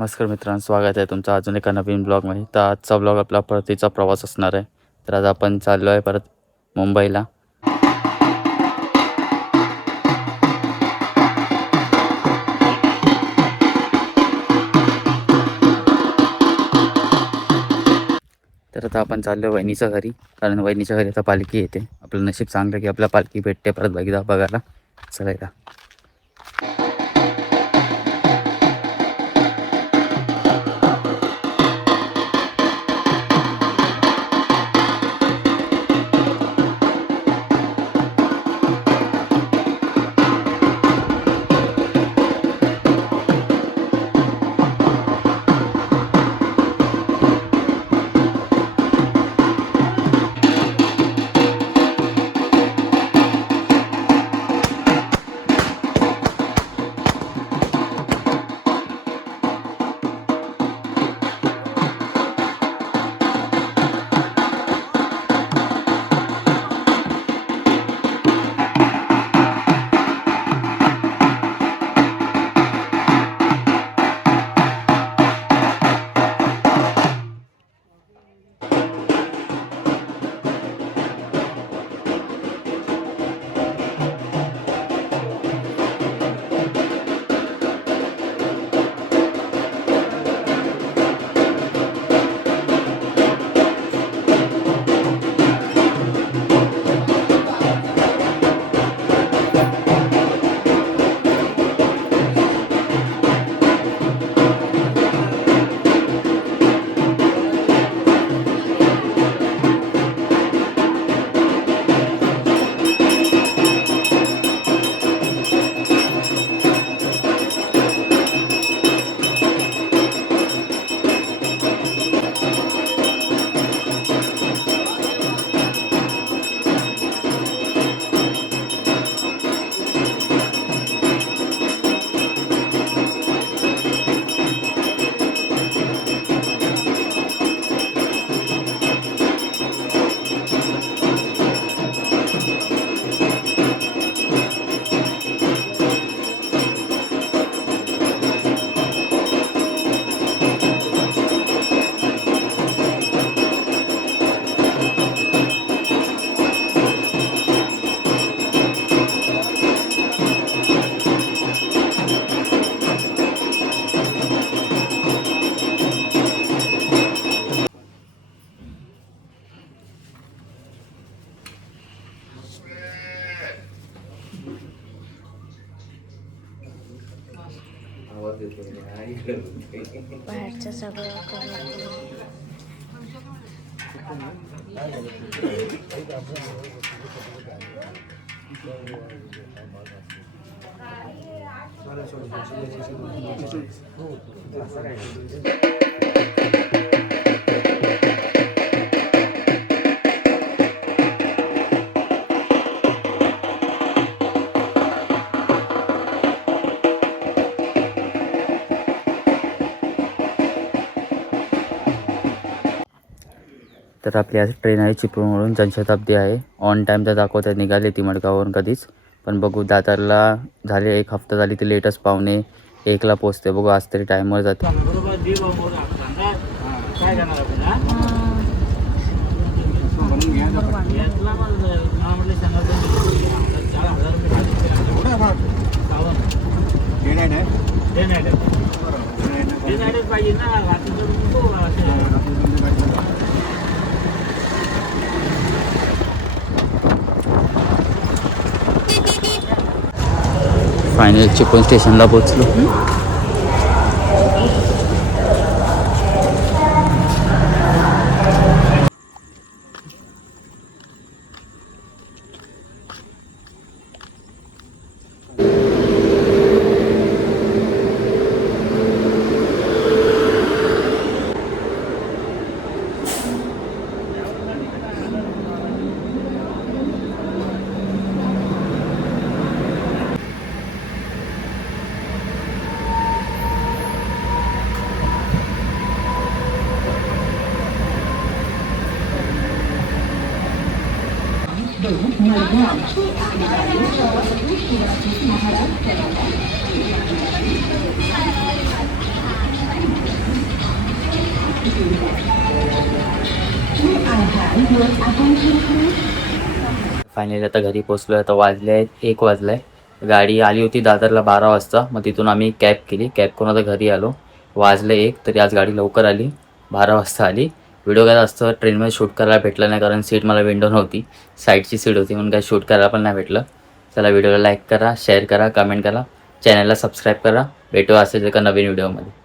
नमस्कार मित्रांनो, स्वागत आहे तुमचं अजून एका नवीन ब्लॉगमध्ये. तर आजचा ब्लॉग आपला परतीचा प्रवास असणार आहे. तर आज आपण चाललो आहे परत मुंबईला. तर आता आपण चाललो आहे वहिनीच्या घरी, कारण वहिनीच्या घरी आता पालखी येते. आपलं नशीब चांगलं की आपल्या पालखी भेटते परत बघायला. चला बाहेरचं सगळं तर आपली आज ट्रेन आहे चिपळूणवरून, जनशताब्दी आहे. ऑन टाईम तर दाखवत आहे, निघाले ती मडगाववरून कधीच. पण बघू, दादरला झाले 1 हफ्ता झाली ती लेटच 12:45ला पोचते. बघू आज तरी टाईमवर जाते. फायनल चिपळूण स्टेशनला पोचलो. फायनली आता घरी पोचलो आहे. आता वाजले आहेत 1 वाजला आहे. गाडी आली होती दादरला 12 वाजता. मग तिथून आम्ही कॅब केली. कॅब करून आता घरी आलो. वाजले 1 तरी आज गाडी लवकर आली. 12 वाजता आली. व्हिडिओ काय जास्त ट्रेनमध्ये शूट करायला भेटलं नाही कारण सीट मला विंडो नव्हती. साईडची सीट होती म्हणून काही शूट करायला पण नाही भेटलं. चला व्हिडिओला लाईक करा, शेअर करा, कमेंट करा, चॅनलला सबस्क्राईब करा. भेटू असेच एका नवीन व्हिडिओमध्ये.